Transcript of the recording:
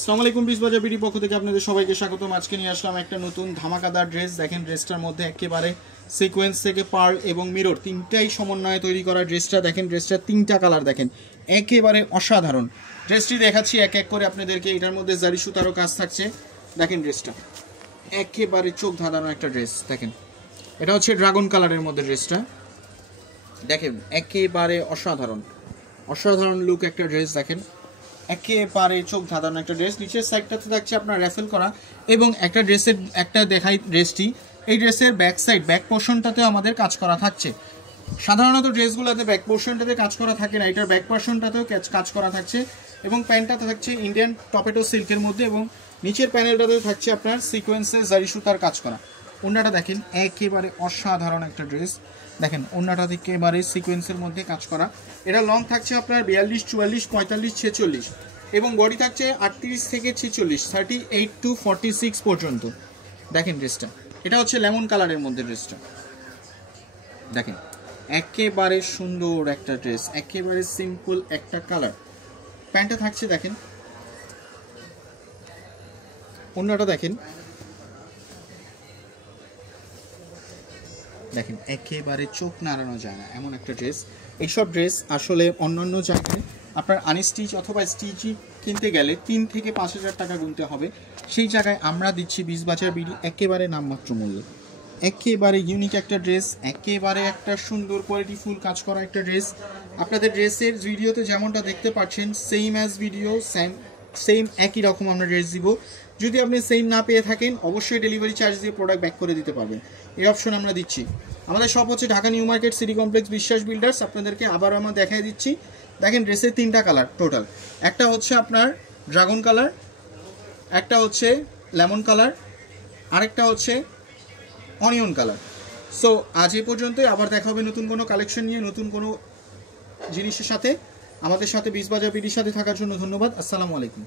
আসসালামু আলাইকুম বিসবাজার বিডি পক্ষ থেকে আপনাদের সবাইকে স্বাগতম। আজকে নিয়ে আসলাম একটা নতুন ধামাকাদার ড্রেস। দেখেন ড্রেসটার মধ্যে একেবারে সিকোয়েন্স থেকে পার্ল এবং মিরর তিনটাই সমন্বয়ে তৈরি করা ড্রেসটা। দেখেন ড্রেসটার তিনটা কালার দেখেন, একেবারে অসাধারণ। ড্রেসটি দেখাচ্ছি এক এক করে আপনাদেরকে। এটার মধ্যে জারি সুতারও কাজ থাকছে। দেখেন ড্রেসটা একেবারে চোখ ধাঁধানো একটা ড্রেস। দেখেন এটা হচ্ছে ড্রাগন কালারের মধ্যে ড্রেসটা। দেখেন একেবারে অসাধারণ অসাধারণ লুক একটা ড্রেস। দেখেন একেবারে চোখ ধাঁধানো একটা ড্রেস। নিচের সাইডটাতে থাকছে আপনার র্যাফেল করা এবং একটা ড্রেসের একটা দেখাই ড্রেসটি, এই ড্রেসের ব্যাক সাইড ব্যাক পোর্শনটাতেও আমাদের কাজ করা থাকছে। সাধারণত ড্রেসগুলোতে ব্যাক পোর্শনটাতে কাজ করা থাকে না, এটার ব্যাক পোর্শনটাতেও কাজ করা থাকছে এবং প্যান্টটাতে থাকছে ইন্ডিয়ান টপেটো সিল্কের মধ্যে এবং নিচের প্যানেলটাতেও থাকছে আপনার সিকোয়েন্সের জারি সুতার কাজ করা। ওড়নাটা দেখেন একেবারে অসাধারণ একটা ড্রেস। দেখেন ওড়নাটা একেবারে সিকোয়েন্সের মধ্যে কাজ করা। এটা লং থাকছে আপনার 42, 44, 45, 46 এবং বডি থাকছে 38 থেকে 46, 38 to 46 পর্যন্ত। দেখেন ড্রেসটা, এটা হচ্ছে লেমন কালারের মধ্যে ড্রেসটা। দেখেন একেবারে সুন্দর একটা ড্রেস, একেবারে সিম্পল একটা কালার। প্যান্টটা থাকছে দেখেন, ওড়নাটা দেখেন, দেখেন একেবারে চোখ নাড়ানো যায় না এমন একটা ড্রেস। এইসব ড্রেস আসলে অন্যান্য জায়গায় আপনার আনস্টিচ অথবা স্টিচই কিনতে গেলে 3 থেকে 5,000 টাকা গুনতে হবে। সেই জায়গায় আমরা দিচ্ছি বিসবাজার বিডি একেবারে নামমাত্র মূল্যে। একেবারে ইউনিক একটা ড্রেস, একেবারে একটা সুন্দর কোয়ালিটিফুল কাজ করা একটা ড্রেস। আপনাদের ড্রেসের ভিডিওতে যেমনটা দেখতে পাচ্ছেন সেম অ্যাজ ভিডিও, সেম একই রকম আমরা ড্রেস দিব। যদি আপনি সেম না পেয়ে থাকেন অবশ্যই ডেলিভারি চার্জ দিয়ে প্রোডাক্ট ব্যাক করে দিতে পারবেন, এই অপশন আমরা দিচ্ছি। আমাদের শপ হচ্ছে Dhaka new market, city complex, বিশ্বাস বিল্ডার্স। আপনাদেরকে আবার আমরা দেখাই দিচ্ছি। দেখেন ড্রেসের 3টা কালার টোটাল, একটা হচ্ছে আপনার ড্রাগন কালার, একটা হচ্ছে লেমন কালার, আরেকটা হচ্ছে অনিয়ন কালার। সো আজ এই পর্যন্তই, আবার দেখা হবে নতুন কোনো কালেকশন নিয়ে, নতুন কোনো জিনিসের সাথে। আমাদের সাথে বিসবাজার বিডির সাথে থাকার জন্য ধন্যবাদ। আসসালামু আলাইকুম।